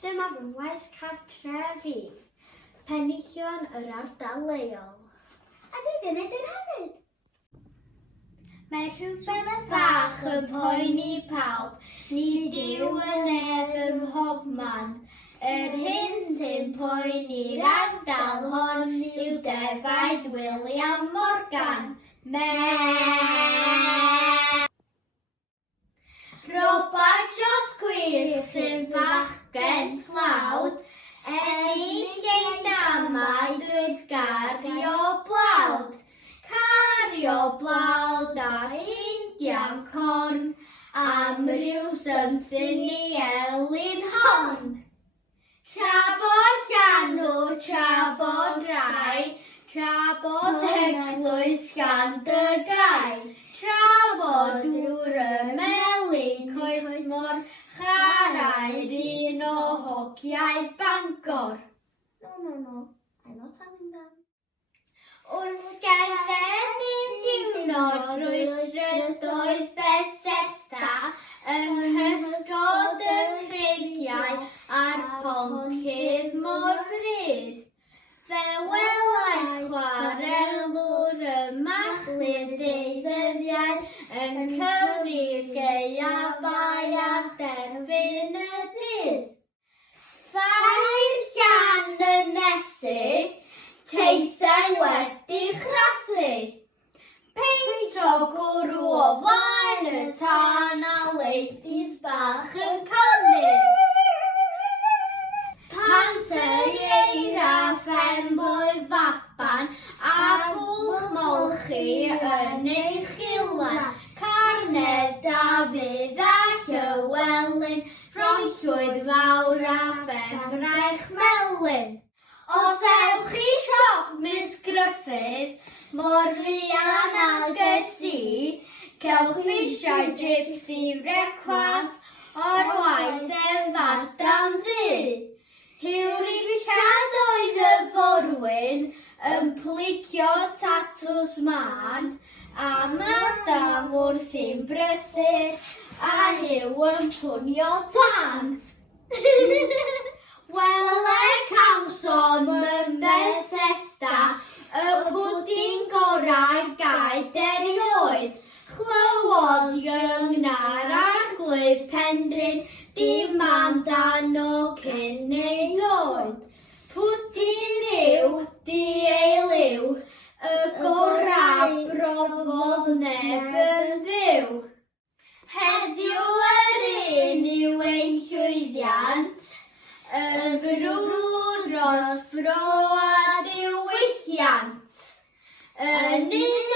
Dyma fy ngwaith cartref i, Penillion yr ardal leol. A dwi wedi gwneud yr hefyd. Mae rhywbeth bach yn poeni pawb, nid yw yn ef ym mhobman. Yr hyn sy'n poeni'r ardal hon yw defaid William Morgan. Robert Jos Gwaith sy'n fachgen tlawd, ennill ei damau drwy'r gario blawd. Cario blawd a hindian corn, am ryw symthyn i elin hon. Tra bod llanw, tra bod rai, tra bod eglwys gan dy gai. Tra bod dŵr y melyn coet mor charae'r un o hogiau Bangor. No. I'm not having them. Wrth gerdded i'r diwrnod drwy strydoedd Bethesda, yng nghysgod y creigiau a'r poncydd mor bryd. Fe welais chwarelwr y machlyd ei ddyddiau yn cyfri'r gaeafau ar derfyn y dydd. Ffair llan y nesu, teisen wedi chrasu. Peint o gwrw o flaen y tân a leidis bach yn canu. Pant y eira phenbwy faban a bwch molchi yn ei chilan. Carnedd Dafydd a Llywelyn, rhoi llwyd fawr a phenbraich melyn. Os ewch chi siop Miss Griffith, mor fuan algysi, cewch fisiau gypsy brecwast o'r waith yn fad am ddydd. Hyw Richard oedd y forwyn yn plicio tatws man, a madam wrth i'n brysur, a hyw yn pwnio tan. Wel e cawsom yn Bethesda, y pwdin gorau gaed erioed. Chlywodd yngna'r arglwydd Penrhyn, dim amdan o cyn ei ddod. Pwdin yw, di ei liw, y gorau brofodd neb yn fyw. Heddiw yr un yw ei llwyddiant, y frwd dros fro a diwylliant. Yn un